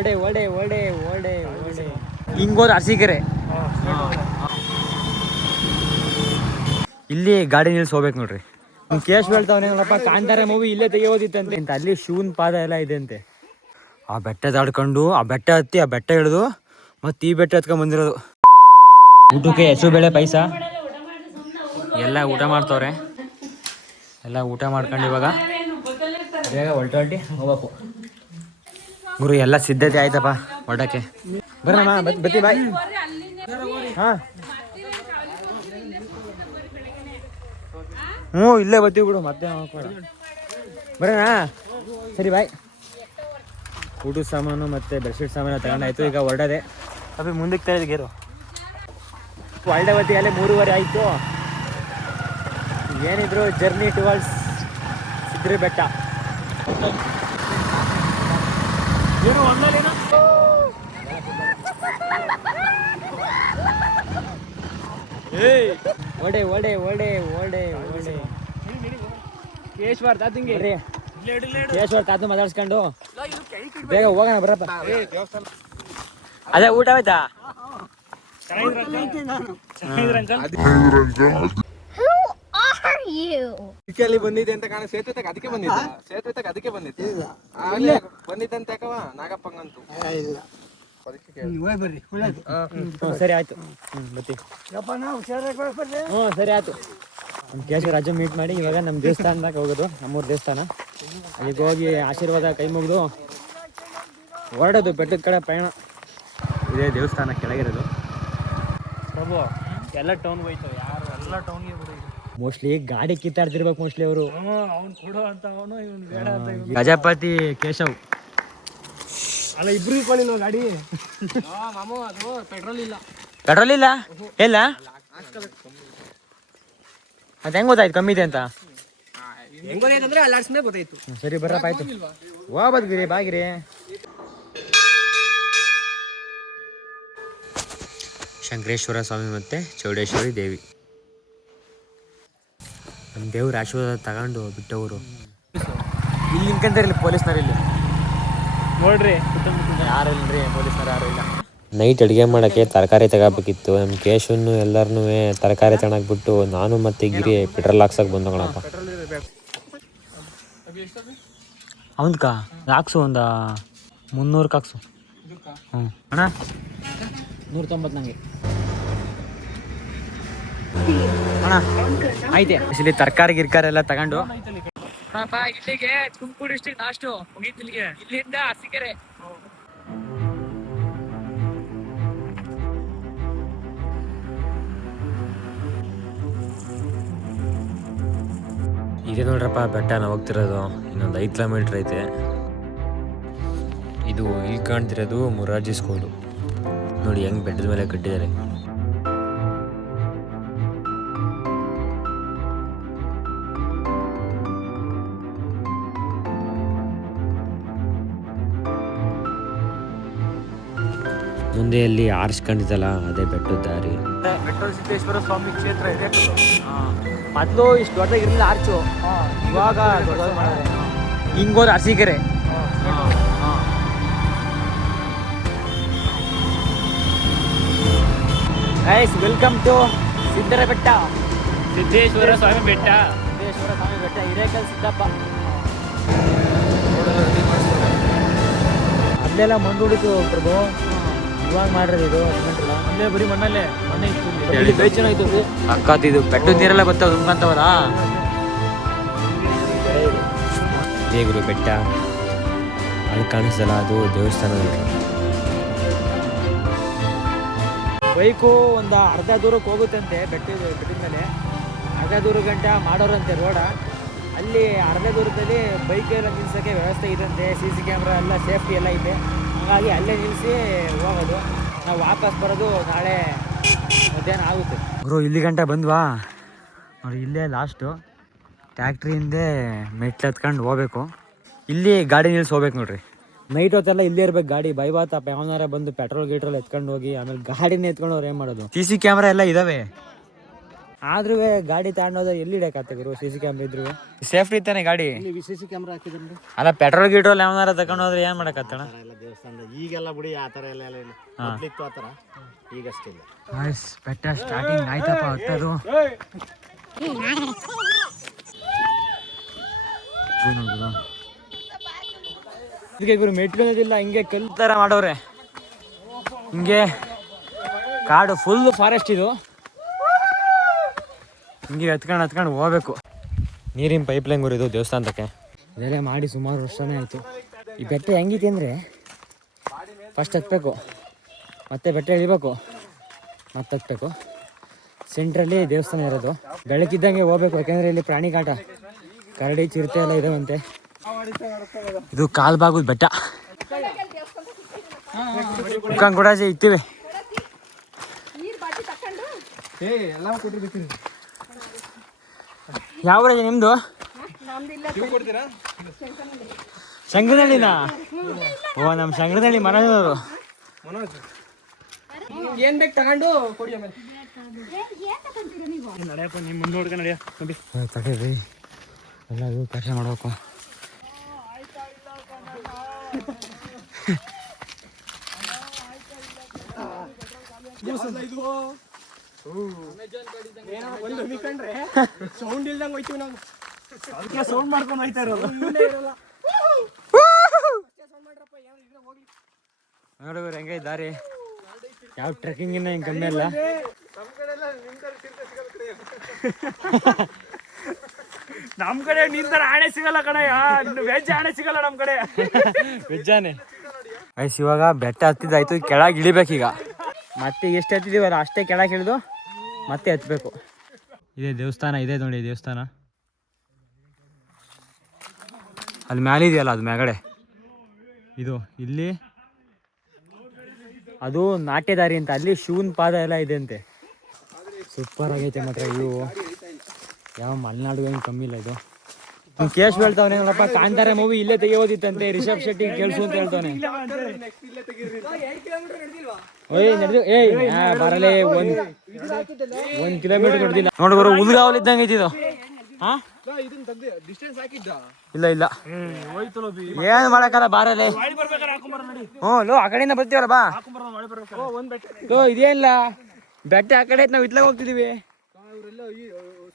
ಒಡೆ ಒಡೆ ಒಡೆ ಒಡೆ ಒಡೆ ಹಿಂಗೋದ್ ಅರಸೀಕೆರೆ. ಇಲ್ಲಿ ಗಾಡಿ ನಿಲ್ಸಿ ಹೋಗ್ಬೇಕು ನೋಡ್ರಿ. ಕೇಶ್ ಹೇಳ್ತಾವನಪ್ಪ, ಕಾಂತಾರ ಮೂವಿ ಇಲ್ಲೇ ತೆಗೆಯೋದಿತ್ತಂತೆ ಅಂತ. ಅಲ್ಲಿ ಶಿವನ್ ಪಾದ ಎಲ್ಲ ಇದೆ ಅಂತೆ. ಆ ಬೆಟ್ಟ ದಾಡ್ಕೊಂಡು ಆ ಬೆಟ್ಟ ಹತ್ತಿ ಆ ಬೆಟ್ಟ ಇಳಿದು ಮತ್ತೆ ಈ ಬೆಟ್ಟ ಹತ್ಕೊಂಡ್ ಬಂದಿರೋದು. ಊಟಕ್ಕೆ ಹೆಸರು ಬೇಳೆ ಪಾಯಸ ಎಲ್ಲ ಊಟ ಮಾಡ್ತವ್ರೆ. ಎಲ್ಲ ಊಟ ಮಾಡ್ಕೊಂಡು ಇವಾಗ ಬೇಗ ಹೊಲ್ಟಿ ಹೋಗ್ಬೇಕು ಗುರು. ಎಲ್ಲ ಸಿದ್ಧತೆ ಆಯ್ತಪ್ಪ ಹೊರಡಕ್ಕೆ. ಬರೋಣ ಬತ್ತಿ ಬಾಯ್. ಹಾ ಹ್ಞೂ ಇಲ್ಲೇ ಬರ್ತೀವಿ ಬಿಡು, ಮತ್ತೆ ಬರೋಣ. ಸರಿ ಬಾಯ್. ಊಟದ ಸಾಮಾನು ಮತ್ತು ಬೆಡ್ಶೀಟ್ ಸಾಮಾನು ತಗೊಂಡಾಯ್ತು. ಈಗ ಹೊರಡದೆ ಅಭಿ ಮುಂದಕ್ಕೆ ತಲೆದು ಗೇರು ಹೊರಡೆ ಹೊತ್ತಿಗೆ 3:30 ಆಯಿತು. ಏನಿದ್ರು ಜರ್ನಿ ಟುವರ್ಡ್ಸ್ ಸಿದ್ರಿ ಬೆಟ್ಟ. ಏನು ಒಡೆ ಒಡೆ ಒಡೆ ಒಡೆ ಒಡೆ ಕೇಶ್ವರ್ ತಾತಂಗೆ ಕೇಶ್ವರ್ ತಾತ ಮಾತಾಡ್ಸ್ಕೊಂಡು ಬೇಗ ಹೋಗೋಣ ಬರಪ್ಪ. ಅದೇ ಊಟ ಆಯ್ತಾ? ಅಲ್ಲಿ ಬಂದಿದೆ ಅಂತ ಕಾಣ. ಸೇತುವೆ ತಗ ಅದಕ್ಕೆ ಬಂದಿದ್ದ, ಸೇತುವೆ ತಗ ಅದಕ್ಕೆ ಬಂದಿತ್ತು. ಅಲ್ಲೇ ಬಂದಿದ್ದಂತ ಯಾಕವ ನಾಗಪ್ಪಂಗಂತೂ ಸರಿ ಆಯ್ತು. ಸರಿ ಆಯ್ತು. ನಮ್ಮ ಕೇಶವ ರಾಜು ಮೀಟ್ ಮಾಡಿ ಇವಾಗ ನಮ್ಮ ದೇವಸ್ಥಾನದಾಗ ಹೋಗೋದು. ನಮ್ಮೂರು ದೇವಸ್ಥಾನ, ಅಲ್ಲಿಗೆ ಹೋಗಿ ಆಶೀರ್ವಾದ ಕೈ ಮುಗಿದು ಹೊರಡೋದು ಬೆಟ್ಟದ ಕಡೆ ಪಯಣ. ಇದೇ ದೇವಸ್ಥಾನ ಕೆಳಗಿರೋದು. ಎಲ್ಲ ಟೌನ್ ಹೋಯ್ತು, ಯಾರು ಎಲ್ಲ ಟೌನ್ಗೆ ಬಿಡು. ಮೋಸ್ಟ್ಲಿ ಗಾಡಿ ಕಿತ್ತಾಡ್ತಿರ್ಬೇಕು ಮೋಸ್ಟ್ಲಿ ಅವರು. ಅವ್ನು ಕೊಡು ಅಂತ ಅವನು, ಇವ್ನು ಬೇಡ ಅಂತ. ಗಜಪತಿ ಕೇಶವ್ ಅಲ್ಲ, ಇಬ್ರು ಇಟ್ಕೊಂಡಿಲ್ವ ಗಾಡಿ? ಮಾಮು ಅದು ಪೆಟ್ರೋಲ್ ಇಲ್ಲ. ಪೆಟ್ರೋಲ್ ಇಲ್ಲ ಎಲ್ಲ? ಅದು ಹೆಂಗ್ ಗೊತ್ತಾಯ್ತು ಕಮ್ಮಿ ಇದೆ ಅಂತ? ಹೆಂಗೋದ್ರೆ ಅಲ್ಲಾಡ್ಸ್ಮೇಲೆ ಗೊತ್ತಾಯ್ತು. ಸರಿ ಬರ್ರಪ್ಪ, ಆಯ್ತು ಹೋಗ್ಬದ್ಗಿರಿ ಬಾಗಿರಿ. ಶಂಕರೇಶ್ವರ ಸ್ವಾಮಿ ಮತ್ತು ಚೌಡೇಶ್ವರಿ ದೇವಿ. ನಮ್ಮ ದೇವ್ರ ಆಶೀರ್ವಾದ ತಗೊಂಡು ಬಿಟ್ಟವರು. ಇಲ್ಲಿ ನಿಂತ್ಕೊಂತಾರೆ ಇಲ್ಲಿ ಪೊಲೀಸ್ನವ್ರು. ಇಲ್ಲಿ ನೋಡ್ರಿ ಯಾರು ಇಲ್ರಿ, ಪೊಲೀಸ್ನವ್ರು ಯಾರು ಇಲ್ಲ. ನೈಟ್ ಅಡುಗೆ ಮಾಡೋಕ್ಕೆ ತರಕಾರಿ ತಗೋಬೇಕಿತ್ತು. ನಮ್ಮ ಕೇಶನ್ನು ಎಲ್ಲರನ್ನೂ ತರಕಾರಿ ತಗೊಳಕ್ಬಿಟ್ಟು ನಾನು ಮತ್ತು ಗಿರಿ ಪೆಟ್ರೋಲ್ ಹಾಕ್ಸಕ್ಕೆ ಬಂದು ಕಣಪ್ಪ. ಅವನ್ಕ ಹಾಕ್ಸು, ಒಂದು 300 ಹಾಕ್ಸು. ಹ್ಞೂ ಅಣ್ಣ 190 ನನಗೆ ಅಣ್ಣ. ಆಯ್ತೆ ಇಲ್ಲಿ ತರಕಾರಿ ಗಿರ್ಕಾರಿ ಎಲ್ಲ ತಗೊಂಡು ಇಲ್ಲಿಗೆ ತುಮಕೂರು ಡಿಸ್ಟ್ರಿಕ್ಟ್ ಲಾಸ್ಟು ಮುಗೀತು. ಇಲ್ಲಿಗೆ ಇಲ್ಲಿಂದ ಅರಸೀಕೆರೆ. ಇದೆ ನೋಡ್ರಪ್ಪ ಬೆಟ್ಟ ನಾವು ಹೋಗ್ತಿರೋದು. ಇನ್ನೊಂದು 5 ಕಿಲೋಮೀಟ್ರ್ ಐತೆ. ಇದು ಇಲ್ಲಿ ಕಾಣ್ತಿರೋದು ಮುರಾರ್ಜಿ ಸ್ಕೂಲು. ನೋಡಿ ಹೆಂಗೆ ಬೆಟ್ಟದ ಮೇಲೆ ಕಟ್ಟಿದ್ದಾರೆ. ಮುಂದೆ ಅಲ್ಲಿ ಆರಿಸ್ಕೊಂಡಿದ್ದಲ್ಲ ಅದೇ ಬೆಟ್ಟದ ದಾರಿ. ಪೆಟ್ರೋಲ್ ಸಿದ್ದೇಶ್ವರ ಸ್ವಾಮಿ ಕ್ಷೇತ್ರ ಇದೆ. ಮೊದಲು ಇಷ್ಟು ದೊಡ್ಡದಾಗಿರಲಿಲ್ಲ ಆರ್ಚು, ಇವಾಗ ದೊಡ್ಡದಾಗಿ ಮಾಡಿದ್ರೆ. ಹಿಂಗೋದು ಅರಸೀಕೆರೆ. ಗೈಸ್ ವೆಲ್ಕಮ್ ಟು ಸಿದ್ದರ ಬೆಟ್ಟ, ಸಿದ್ದೇಶ್ವರ ಸ್ವಾಮಿ ಬೆಟ್ಟ. ಸಿದ್ದೇಶ್ವರ ಸ್ವಾಮಿ ಬೆಟ್ಟ, ಹಿರೇಕಲ್ ಸಿದ್ದಪ್ಪ. ಅಲ್ಲೆಲ್ಲ ಮಣ್ಣು ಹುಡುಕು ಪ್ರಭು, ಇವಾಗ ಮಾಡಿರೋದು ಇದು ಸಿಮೆಂಟ್ಲ್ಲ. ಅಲ್ಲೇ ಬರೀ ಮಣ್ಣಲ್ಲೇ ಮಣ್ಣೆ ಇತ್ತು. ಇಲ್ಲಿ ಬೇಜ್ ಜನ ಐತೆ ಅಕ್ಕತ್ತಿದ್ದು ಬೆಟ್ಟದ ನೀರೆಲ್ಲ ಬರ್ತಾವ ತುಂಬ್ಕಂತವಲ್ಲ. ದೇಗುರು ಬೆಟ್ಟ ಅಲ್ಲಿ ಕಾಣಿಸಲ್ಲ, ಅದು ದೇವಸ್ಥಾನ. ಬೈಕು ಒಂದು ಅರ್ಧ ದೂರಕ್ಕೆ ಹೋಗುತ್ತಂತೆ ಬೆಟ್ಟದ ಮೇಲೆ. ಅರ್ಧ ದೂರ ಗಂಟ ಮಾಡೋರಂತೆ ರೋಡ. ಅಲ್ಲಿ ಅರ್ಧ ದೂರದಲ್ಲಿ ಬೈಕ್ ಎಲ್ಲ ನಿಲ್ಸೋಕ್ಕೆ ವ್ಯವಸ್ಥೆ ಇದಂತೆ. CC ಕ್ಯಾಮ್ರಾ ಎಲ್ಲ ಸೇಫ್ಟಿ ಎಲ್ಲ ಇದೆ. ಹಾಗಾಗಿ ಅಲ್ಲೇ ನಿಲ್ಲಿಸಿ ಹೋಗೋದು. ನಾವು ವಾಪಸ್ ಬರೋದು ನಾಳೆ ಮಧ್ಯಾಹ್ನ ಆಗುತ್ತೆ. ಗುರು ಇಲ್ಲಿ ಗಂಟ ಬಂದ್ವಾ ನೋಡಿ, ಇಲ್ಲೇ ಲಾಸ್ಟು. ಟ್ಯಾಕ್ಟ್ರಿ ಹಿಂದೆ ಮೆಟ್ಲು ಹತ್ಕೊಂಡು ಹೋಗ್ಬೇಕು. ಇಲ್ಲಿ ಗಾಡಿ ನಿಲ್ಸಿ ಹೋಗ್ಬೇಕು ನೋಡ್ರಿ. ನೈಟ್ ಹೊತ್ತೆಲ್ಲ ಇಲ್ಲೇ ಇರ್ಬೇಕು ಗಾಡಿ. ಬೈಬಾತಪ್ಪ ಯಾವನಾರ ಬಂದು ಪೆಟ್ರೋಲ್ ಗೀಟ್ರೋಲ್ ಎತ್ಕೊಂಡು ಹೋಗಿ ಆಮೇಲೆ ಗಾಡಿನ ಎತ್ಕೊಂಡು ಅವ್ರು ಏನು ಮಾಡೋದು. CC ಕ್ಯಾಮ್ರಾ ಎಲ್ಲ ಇದಾವೆ. ಆದ್ರೂ ಗಾಡಿ ತಗೊಂಡೋದ್ರೆ ಎಲ್ಲಿ ಇಡಕತ್ತೆ ಗುರು ಸಿ ಸಿ ಕ್ಯಾಮ್ರಾ ಇದ್ರು ಸೇಫ್ಟಿ ಇತ್ತಾನೆ ಗಾಡಿ CC ಕ್ಯಾಮ್ರಾ ಹಾಕಿದ್ರಿ ಅಲ್ಲ ಪೆಟ್ರೋಲ್ ಗೀಟ್ರೋಲ್ ಯಾವನಾರ ತಗೊಂಡು ಹೋದ್ರೆ ಏನ್ ಮಾಡಕತ್ತಣ ಎಲ್ಲ ದೇವಸ್ಥಾನದ ಈಗೆಲ್ಲ ಬಿಡಿ ಆ ಥರ ಎಲ್ಲ ಇಲ್ಲ ಮೊದ್ಲಿತ್ತು ಆ ಥರ ಈಗಷ್ಟಿಲ್ಲ ಬೆಟ್ಟ ಸ್ಟಾರ್ಟಿಂಗ್ ಆಯ್ತಪ್ಪ ಹತ್ತದು ಇದಕ್ಕೆ ಗುರು ಮೆಟ್ಲೋದಿಲ್ಲ ಹಿಂಗೆ ಕಲ್ಲು ಥರ ಮಾಡೋರೆ ಹಿಂಗೆ ಕಾಡು ಫುಲ್ ಫಾರೆಸ್ಟ್ ಇದು ಹಿಂಗೆ ಹತ್ಕೊಂಡು ಹೋಗ್ಬೇಕು ನೀರಿನ ಪೈಪ್ ಲೈನ್ ಗುರು ಇದು ದೇವಸ್ಥಾನಕ್ಕೆ ಇದೆಲ್ಲ ಮಾಡಿ ಸುಮಾರು ವರ್ಷನೇ ಆಯಿತು ಈ ಬೆಟ್ಟ ಹೆಂಗೈತಿ ಅಂದರೆ ಫಸ್ಟ್ ಹತ್ಬೇಕು ಮತ್ತೆ ಬೆಟ್ಟ ಇಳಿಬೇಕು ಮತ್ತೆ ಹತ್ಬೇಕು ಸೆಂಟ್ರಲ್ಲಿ ದೇವಸ್ಥಾನ ಇರೋದು ಬೆಳಕಿದ್ದಂಗೆ ಹೋಗ್ಬೇಕು ಯಾಕೆಂದರೆ ಇಲ್ಲಿ ಪ್ರಾಣಿ ಕಾಟ ಕರಡಿ ಚಿರತೆ ಎಲ್ಲ ಇದಾವಂತೆ ಇದು ಕಾಲ್ಬಾಗುದ ಬೆಟ್ಟ ಮುಖಂಡ್ ಕೂಡ ಇರ್ತೀವಿ ಯಾವ ಊರಾಗೆ ನಿಮ್ದು ಸಂಘದಳ್ಳಿನಾ ಓ ನಮ್ಮ ಸಂಘದಳ್ಳಿ ಮನೋಜವರು ಏನ್ ಬೇಕು ತಗೊಂಡು ಕೊಡಿ ನಡೆಯಪ್ಪ ನಿಮ್ಮ ಮುಂದೆ ಹುಡ್ಕ ನಡೆಯ ತಡೀರಿ ಎಲ್ಲ ಇದು ಕೆಲಸ ಮಾಡ್ಬೇಕು ಸೌಂಡ್ ಇಲ್ದಂಗೆ ಹೋಯ್ತೀವಿ ನಾವು ಅದಕ್ಕೆ ಸೌಂಡ್ ಮಾಡ್ಕೊಂಡು ಹೋಯ್ತಾ ಇರೋದು ನೋಡಿದ್ರೆ ಹೆಂಗೆ ದಾರಿ ಯಾವ ಟ್ರೆಕ್ಕಿಂಗ್ ಇನ್ನ ಹಿಂಗೆ ಕಮ್ಮಿ ಅಲ್ಲ ನಮ್ ಕಡೆ ನಿಂತರ ಆಣೆ ಸಿಗಲ್ಲ ಕಣಯ್ಯ ವೆಜ್ ಆಣೆ ಸಿಗಲ್ಲ ನಮ್ ಕಡೆ ವೆಜ್ಜಾನೆ ಐಸ್ ಇವಾಗ ಬೆಟ್ಟ ಹತ್ತಿದ್ದಾಯ್ತು ಕೆಳಗೆ ಇಳಿಬೇಕೀಗ ಮತ್ತೆ ಎಷ್ಟು ಹತ್ತಿದೀವಲ್ಲ ಅಷ್ಟೇ ಕೆಳಗೆ ಇಳಿದು ಮತ್ತೆ ಹತ್ಬೇಕು ಇದೇ ದೇವಸ್ಥಾನ ಇದೆ ನೋಡಿ ದೇವಸ್ಥಾನ ಅಲ್ಲಿ ಮ್ಯಾಲೆ ಇದೆಯಲ್ಲ ಅದು ಮ್ಯಾಗಡೆ ಇದು ಇಲ್ಲಿ ಅದು ನಾಟ್ಯದಾರಿ ಅಂತ ಅಲ್ಲಿ ಶಿವನ್ ಪಾದ ಎಲ್ಲ ಇದೆ ಅಂತೆ ಸೂಪರ್ ಆಗೈತೆ ಮಾತ್ರ ಇವು ಯಾವ ಮಲೆನಾಡು ಏನು ಕಮ್ಮಿ ಇಲ್ಲ ಇದು ಕೇಶ್ ಹೇಳ್ತಾವನೆ ನೋಡಪ್ಪ ಕಾಂತಾರ ಮೂವಿ ಇಲ್ಲೇ ತೆಗೆಯೋದಿತ್ತಂತೆ ರಿಷಬ್ ಶೆಟ್ಟಿ ಕೇಳಿಸು ಅಂತ ಹೇಳ್ತಾನೆ ಓಯ್ ನಡೆದು ಏಯ್ ಬರಲೇ ಒಂದ್ ಕಿಲೋಮೀಟರ್ ನಡೆದಿಲ್ಲ ನೋಡ್ಬರು ಹುಲ್ಗಾವಲ್ ಇದ್ದಂಗೆ ಐತಿ ಇದು ಹಾ ಇಲ್ಲ ಇಲ್ಲ ಏನ್ ಮಾಡಕ್ಕಲ್ಲ ಬಾರಲೆ ಹ್ಞೂ ಲೋ ಆ ಕಡೆಯಿಂದ ಬರ್ತೀವಲ್ಲ ಬಾ ಲೋ ಇದೇನಿಲ್ಲ ಬೆಟ್ಟ ಆ ಕಡೆ ನಾವು ಇತ್ಲಾಗ ಹೋಗ್ತಿದೀವಿ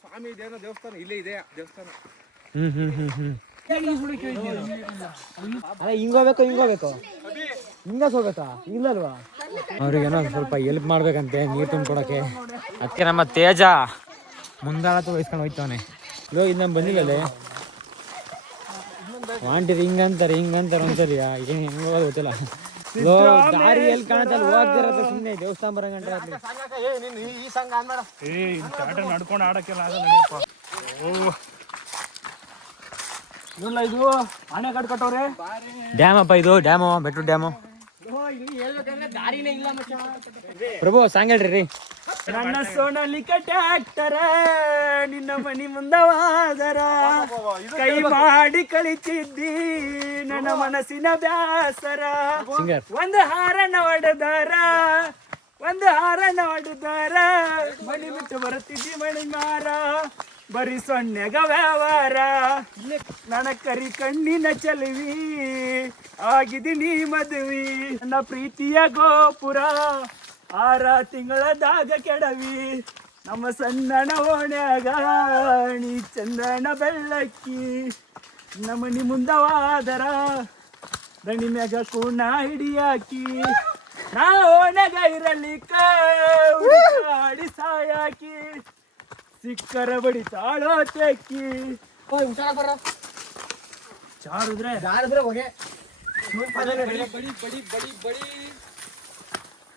ಸ್ವಾಮಿ ಇದೇನೋ ದೇವಸ್ಥಾನ ಇಲ್ಲೇ ಇದೆ ದೇವಸ್ಥಾನ ಅಲ್ಲ ಹಿಂಗೋಗ್ಬೇಕು ಹಿಂಗೋಗ್ಬೇಕು ಹಿಂಗ ಹೋಗ್ಬೇಕಾ ಇಲ್ಲಲ್ವಾ ಅವ್ರಿಗೇನೋ ಸ್ವಲ್ಪ ಹೆಲ್ಪ್ ಮಾಡ್ಬೇಕಂತೆ ನೀರು ತುಂಬ್ಕೊಡಕ್ಕೆ ಅದಕ್ಕೆ ನಮ್ಮ ತೇಜ ಮುಂದಾಳತ್ತು ವಹಿಸ್ಕೊಂಡು ಹೋಯ್ತವನೆ ಲೋ ಇದು ನಮ್ ಬಂದಿಲ್ಲಲ್ಲೇ ವಾಂಟಿರಿ ಹಿಂಗಂತಾರೆ ಒಂದ್ಸರಿ ಏನು ಹೆಂಗ್ ಹೋಗೋದು ಗೊತ್ತಿಲ್ಲ ಲೋ ದಾರಿ ಎಲ್ಲಿ ಕಾಣತ್ತಲ್ಲ ಹೋಗ್ತಿರತ್ತ ಸುಮ್ಮನೆ ದೇವಸ್ಥಾನ ಬರಂಗಂಟ್ರೆ ಈ ಸಂಘ ನಡ್ಕೊಂಡು ಆಡಕ್ಕೆಲ್ಲ ಆಗಲ್ಲ ನಡಿಯಪ್ಪ ಇಲ್ಲ ಇದು ಆನೆ ಕಟ್ ಕಟ್ಟವ್ರೆ ಡ್ಯಾಮ್ ಅಪ್ಪ ಇದು ಡ್ಯಾಮು ಬೆಟ್ರು ಡ್ಯಾಮು ದಾರಿನೇ ಇಲ್ಲ ಪ್ರಭು ಸಾಂಗ್ ಹೇಳ್ರಿ ನನ್ನ ಸೋನಲ್ಲಿ ಕಟ್ಟಾಕ್ತಾರ ನಿನ್ನ ಮನಿ ಮುಂದವಾದರ ಕೈ ಮಾಡಿ ಕಳಿತಿದ್ದಿ ನನ್ನ ಮನಸ್ಸಿನ ಬ್ಯಾಸರ ಸಿಂಗರ್ ಒಂದು ಹಾರನ ಹೊಡೆದಾರ ಮಣಿ ಬಿಟ್ಟು ಬರುತ್ತಿದ್ದಿ ಮಣಿಮಾರ ಬರೀ ಸೊನ್ನೆಗ ವ್ಯವಹಾರ ನನ್ನ ಕರಿ ಕಣ್ಣಿನ ಚಲವಿ ಆಗಿದ್ದೀನಿ ಮದುವೆ ನನ್ನ ಪ್ರೀತಿಯ ಗೋಪುರ 6 ತಿಂಗಳದಾಗ ಕೆಡವಿ ನಮ್ಮ ಸಣ್ಣನ ಓಣ್ಯಾಗ ನೀ ಚಂದನ ಬೆಳ್ಳಕ್ಕಿ ನಮ್ಮನಿ ಮುಂದವಾದರ ದಣಿ ಮ್ಯಾಗ ಕೂಣ ಹಿಡಿಯಾಕಿ ನಾ ಓಣ್ಯಾಗ ಇರಲಿಕ್ಕ ಹುಡುಕಾಡಿ ಸಾಯಾಕಿ ಸಿಕ್ಕರ ಬಡಿ ತಾಳೋ ತೆಕ್ಕಿ ಜಾರಿದ್ರೆ ಹೋಗೆ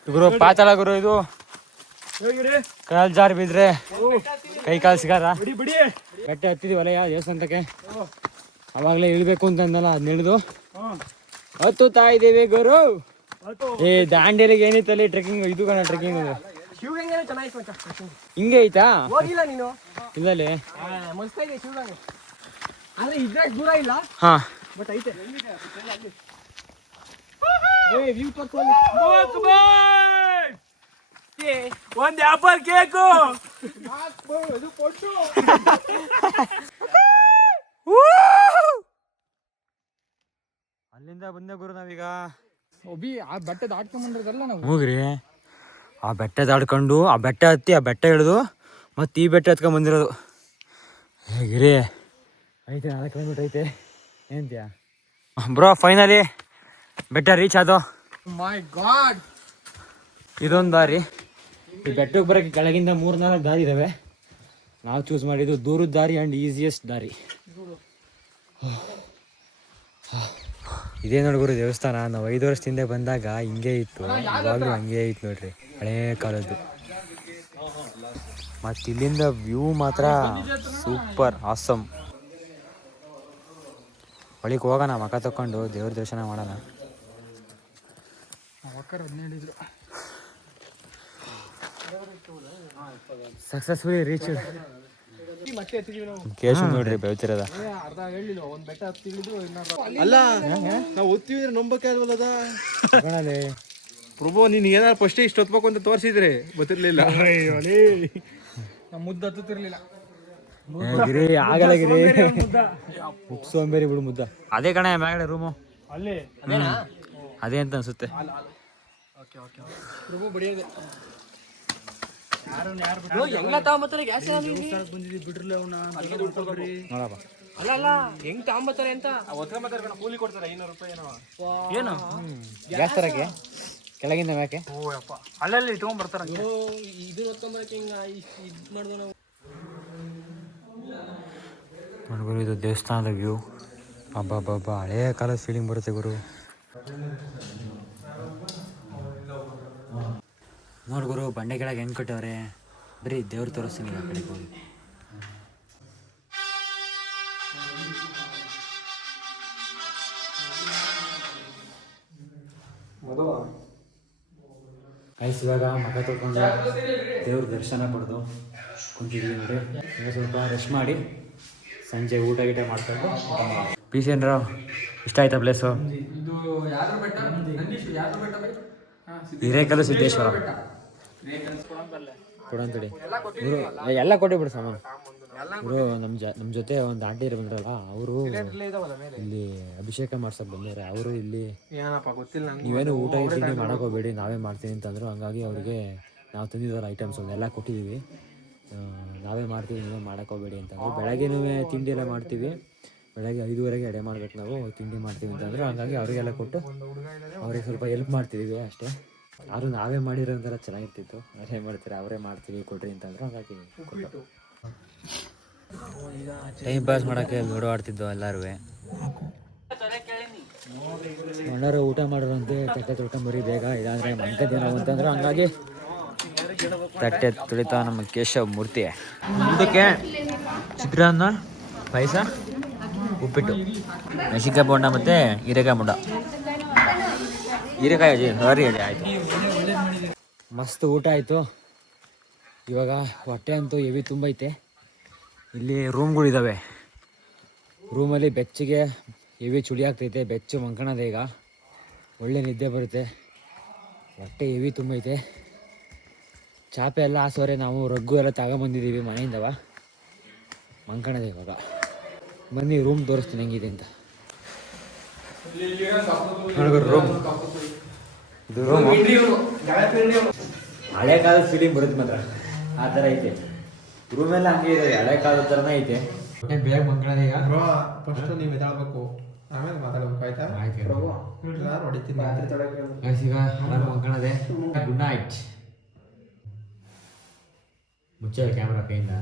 ಗುರು ಪಾತಾಳ ಗುರು ಇದು ಕಾಲ್ ಜಾರ್ ಬಿದ್ರೆ ಕೈ ಕಾಲು ಸಿಗಾರ ಬಿಡಿ ಬೆಟ್ಟ ಹತ್ತಿದೀವಲ್ಲ ಯಾವ ದೇವಸ್ಥಾನಕ್ಕೆ ಅವಾಗಲೇ ಇಳ್ಬೇಕು ಅಂತಂದಲ್ಲ ಅದ್ನ ಹಿಡಿದು ಹತ್ತುತ್ತಾ ಇದ್ದೀವಿ ಗುರು ಏ ದಾಂಡೇಲಿಗೆ ಏನಿತ್ತಲ್ಲಿ ಟ್ರೆಕ್ಕಿಂಗ್ ಇದು ಕಣ ಟ್ರೆಕ್ಕಿಂಗ್ ಶಿವಗಂಗೆ ಚೆನ್ನಾಗಿತ್ತು ಹಿಂಗೆ ಐತಾ ಹೋಗಿಲ್ಲ ನೀನು ಇಲ್ಲಲ್ಲಿ ಮಸ್ತ್ ಇದೆ ಶಿವಗಂಗೆ ಆದ್ರೆ ಇದ್ರೆ ದೂರ ಇಲ್ಲ ಹಾ ಬಟ್ ಐತೆ ಒಂದ್ ಆಪಲ್ ಕೇಕು ಅಲ್ಲಿಂದ ಬಂದೆ ಗುರು ನಾವೀಗ ಒಬ್ಬಿ ಆ ಬೆಟ್ಟ ದಾಟ್ಕೊಂಡ್ಬಂದ್ರದಲ್ಲ ನಾವು. ಹೋಗ್ರಿ ಆ ಬೆಟ್ಟ ದಾಡ್ಕೊಂಡು ಆ ಬೆಟ್ಟ ಹತ್ತಿ ಆ ಬೆಟ್ಟ ಇಳಿದು ಮತ್ತು ಈ ಬೆಟ್ಟ ಹತ್ಕೊಂಡ್ ಬಂದಿರೋದು. ಹೇಗಿರಿ ಐತೆ 4 ಕಿಲೋಮೀಟ್ರ್ ಐತೆ ಏನಂತೀಯ ಬ್ರೋ? ಫೈನಲಿ ಬೆಟ್ಟ ರೀಚ್ ಆದೋ. ಮೈ ಗಾಡ್, ಇದೊಂದು ದಾರಿ. ಈ ಬೆಟ್ಟಕ್ಕೆ ಬರೋಕ್ಕೆ ಕೆಳಗಿಂದ 3-4 ದಾರಿ ಇದ್ದಾವೆ. ನಾವು ಚೂಸ್ ಮಾಡಿದ್ದು ದೂರದ ದಾರಿ ಆ್ಯಂಡ್ ಈಸಿಯೆಸ್ಟ್ ದಾರಿ. ಇದೇ ನೋಡ್ಗುರು ದೇವಸ್ಥಾನ. ನಾವು 5 ವರ್ಷದಿಂದ ಬಂದಾಗ ಹಿಂಗೆ ಇತ್ತು, ಇವಾಗಲೂ ಹಂಗೆ ಇತ್ತು ನೋಡ್ರಿ, ಹಳೇ ಕಾಲದ್ದು. ಮತ್ತು ಇಲ್ಲಿಂದ ವ್ಯೂ ಮಾತ್ರ ಸೂಪರ್ ಆಸಮ್. ಬಳಿಕ ಹೋಗೋಣ, ಮಖ ತಕ್ಕೊಂಡು ದೇವ್ರ ದರ್ಶನ ಮಾಡೋಣ. Successfully reach. ಮತ್ತೆ ಎತ್ತಿದೀವಿ ನಾವು. ಕೇಶ್ ನೋಡ್ರಿ ಬೆಳ್ತಿರೋದ. ಅರ್ಧ ಹೇಳಿಲ್ಲ, ಒಂದ್ ಬೆಟ್ಟ ಹತ್ತಿಳಿದು ಅಲ್ಲ ನಾವು ಓದ್ತಿದ್ರೆ ನಂಬಕ್ಕೆ ಅಲ್ವಲ್ಲದ ಕಣಲೆ ಪ್ರಭು. ನೀನ್ ಏನಾರು ಫಸ್ಟ್ ಇಷ್ಟು ಹೊತ್ಬೇಕು ಅಂತ ತೋರಿಸಿದ್ರೆ ಗೊತ್ತಿರ್ಲಿಲ್ಲ. ನಮ್ಮ ಮುದ್ದು ಹತ್ತುತ್ತಿರ್ಲಿಲ್ಲ. ಗಿರಿ ಆಗಲ್ಲ ಗಿರಿ, ಸೋಂಬೇರಿ ಬಿಡು ಮುದ್ದ. ಅದೇ ಕಣ ಮ್ಯಾಗಡೆ ರೂಮು, ಅಲ್ಲಿ ಅದೇ ಅಂತ ಅನ್ಸುತ್ತೆ. ಪ್ರಭು ಬಡಿಯೋದೆ. ನೋಡಪ್ಪ ಅಲ್ಲ ಹೆಂಗ್ ತಗೊಂಬತ್ತಾರೆ ಅಂತ ಕೂಲಿ ಕೊಡ್ತಾರೆ 500 ರೂಪಾಯಿ ಏನು ಗ್ಯಾಸ್ ತರಕ್ಕೆ ಕೆಳಗಿಂದ ಮ್ಯಾಕೆ. ಓಯಪ್ಪ ಅಲ್ಲಲ್ಲಿ ತಗೊಂಡ್ಬರ್ತಾರ. ಇದು ಹೊತ್ಕೊಂಬರಕ್ಕೆ ಹಿಂಗ ಇದು ಮಾಡಿದ್ವಿ ನಾವು. ನೋಡ್ಗುರು ಇದು ದೇವಸ್ಥಾನದ ವ್ಯೂ. ಹಬ್ಬ ಹಳೇ ಕಾಲದ ಫೀಲಿಂಗ್ ಬರುತ್ತೆ ಗುರು. ನೋಡ್ಗುರು ಬಂಡೆ ಕೆಳಗೆ ಹೆಂಗೆ ಕಟ್ಟವ್ರೆ. ಬರೀ ದೇವ್ರು ತೋರಿಸ್ತೀನಿ ಆ ಕಡೆಗೆ ಹೋಗಿ. ಐಸ್ ಇವಾಗ ಮಖ ತೊಳ್ಕೊಂಡು ದೇವ್ರ ದರ್ಶನ ಪಡೆದು ಕುಂತಿದ್ದೀವಿ ನೋಡಿ. ಈಗ ಸ್ವಲ್ಪ ರೆಸ್ಟ್ ಮಾಡಿ ಸಂಜೆ ಊಟ ಗೀಟ ಮಾಡ್ಕೊಂಡು ಪೀಸ್ ಏನ್ರಾವ್ ಇಷ್ಟ ಆಯ್ತಾ ಪ್ಲೇಸು? ಇದು ಯಾರು ಬೆಟ್ಟ? ನಂದೀಶ್ ಯಾರು ಬೆಟ್ಟ ಬೈ? ಹಿರೇಕಲ್ಲು ಸಿದ್ದೇಶ್ವರ ಕೊಡಂತಡಿ ಗುರು. ಎಲ್ಲ ಕೊಟ್ಟಿಬಿಡು ಸಾಮಾನು ಗುರು. ನಮ್ಮ ಜೊತೆ ಒಂದು ಆಂಟಿ ಬಂದ್ರಲ್ಲ, ಅವರು ಇಲ್ಲಿ ಅಭಿಷೇಕ ಮಾಡ್ಸಕ್ಕೆ ಬಂದವ್ರೆ. ಅವರು ಇಲ್ಲಿ ಏನಪ್ಪ ಗೊತ್ತಿಲ್ಲ. ನೀವೇನು ಊಟ ತಿಂಡಿ ಮಾಡಕ್ಕೆ ಹೋಗ್ಬೇಡಿ, ನಾವೇ ಮಾಡ್ತೀನಿ ಅಂತಂದ್ರು. ಹಂಗಾಗಿ ಅವರಿಗೆ ನಾವು ತಂದಿದ್ದಾರೆ ಐಟಮ್ಸ್ ಎಲ್ಲ ಕೊಟ್ಟಿದ್ದೀವಿ. ನಾವೇ ಮಾಡ್ತೀವಿ, ನೀವೇ ಮಾಡಕ್ಕೆ ಹೋಗ್ಬೇಡಿ ಅಂತಂದ್ರು. ಬೆಳಗ್ಗೆನೂ ತಿಂಡಿ ಎಲ್ಲ ಮಾಡ್ತೀವಿ, ಬೆಳಗ್ಗೆ 5:30ಗೆ ಎಡೆ ಮಾಡ್ಬೇಕು ನಾವು, ತಿಂಡಿ ಮಾಡ್ತೀವಿ ಅಂತಂದ್ರು. ಹಂಗಾಗಿ ಅವರಿಗೆಲ್ಲ ಕೊಟ್ಟು ಅವ್ರಿಗೆ ಸ್ವಲ್ಪ ಹೆಲ್ಪ್ ಮಾಡ್ತಿದ್ದೀವಿ ಅಷ್ಟೇ. ಆದರೂ ನಾವೇ ಮಾಡಿರೋಂಥರ ಚೆನ್ನಾಗಿರ್ತಿತ್ತು. ಏನು ಮಾಡ್ತೀರಾ, ಅವರೇ ಮಾಡ್ತೀವಿ ಕೊಡ್ರಿ ಅಂತಂದ್ರು. ಹಂಗಾಗಿ ಕೊಟ್ಟು ಟೈಮ್ ಪಾಸ್ ಮಾಡೋಕ್ಕೆ ಲೂಡೋ ಆಡ್ತಿದ್ದೋ ಎಲ್ಲರೂ. ಎಲ್ಲರೂ ಊಟ ಮಾಡೋರಂತೆ ತಟ್ಟೆ ತೊಳ್ಕೊಂಬರಿ ಬೇಗ, ಇಲ್ಲಾಂದರೆ ಮಂಕದೇನೋ ಅಂತಂದ್ರು. ಹಂಗಾಗಿ ತಟ್ಟೆ ತುಳಿತಾ ನಮ್ಮ ಕೇಶವ್ ಮೂರ್ತಿ. ಊಟಕ್ಕೆ ಚಿತ್ರಾನ್ನ, ಪಾಯಸ, ಉಪ್ಪಿಟ್ಟು, ಮೆಣಸಿನ್ಕಾಯಿ ಬೋಂಡ ಮತ್ತು ಹೀರೆಕಾಯಿ ಬೋಂಡ. ಹೀರೆಕಾಯಿ ಹರಿ ಹೇಳಿ ಆಯಿತು. ಮಸ್ತ್ ಊಟ ಆಯಿತು. ಇವಾಗ ಹೊಟ್ಟೆ ಅಂತೂ ಹೆವಿ ತುಂಬೈತೆ. ಇಲ್ಲಿ ರೂಮ್ಗಳಿದ್ದಾವೆ. ರೂಮಲ್ಲಿ ಬೆಚ್ಚಿಗೆ ಹೆವಿ ಚಳಿ ಆಗ್ತೈತೆ. ಬೆಚ್ಚು ಮಂಕಣದೆ. ಈಗ ಒಳ್ಳೆ ನಿದ್ದೆ ಬರುತ್ತೆ. ಹೊಟ್ಟೆ ಹೆವಿ ತುಂಬೈತೆ. ಚಾಪೆ ಎಲ್ಲ ಹಾಸೋರೆ, ನಾವು ರಗ್ಗು ಎಲ್ಲ ತಗೊಂಬಂದಿದ್ದೀವಿ ಮನೆಯಿಂದವ. ಮಂಕಣದೆ ಇವಾಗ. ಬನ್ನಿ ರೂಮ್ ತೋರಿಸ್ತೀನಿ ಹೆಂಗಿದೆ ಅಂತ. ರೂಮ್ ಇದು ರೂಮು. ಹಳೆ ಕಾಲದ ಫೀಲಿಂಗ್ ಬರುತ್ತೆ ಮಾತ್ರ, ಆ ಥರ ಐತೆ. ರೂಮೆಲ್ಲ ಹಂಗೆ ಇದೆ, ಹಳೆ ಕಾಲದ ಥರನೇ ಐತೆ. ಬೇಗ ಮಂಕಣದೆ ಈಗ. ಫಸ್ಟ್ ನೀವು ಎದ್ದಾಳ್ಬೇಕು, ಆಮೇಲೆ ಮಾತಾಡ್ಬೇಕು. ಆಯ್ತಾ? ನಾನು ಹೊಡಿತೀನಿ. ಈಗ ನಾನು ಮಂಕಣದೆ. Good night. ಮುಚ್ಚ ಕ್ಯಾಮ್ರಾ ಕೈಯಿಂದ.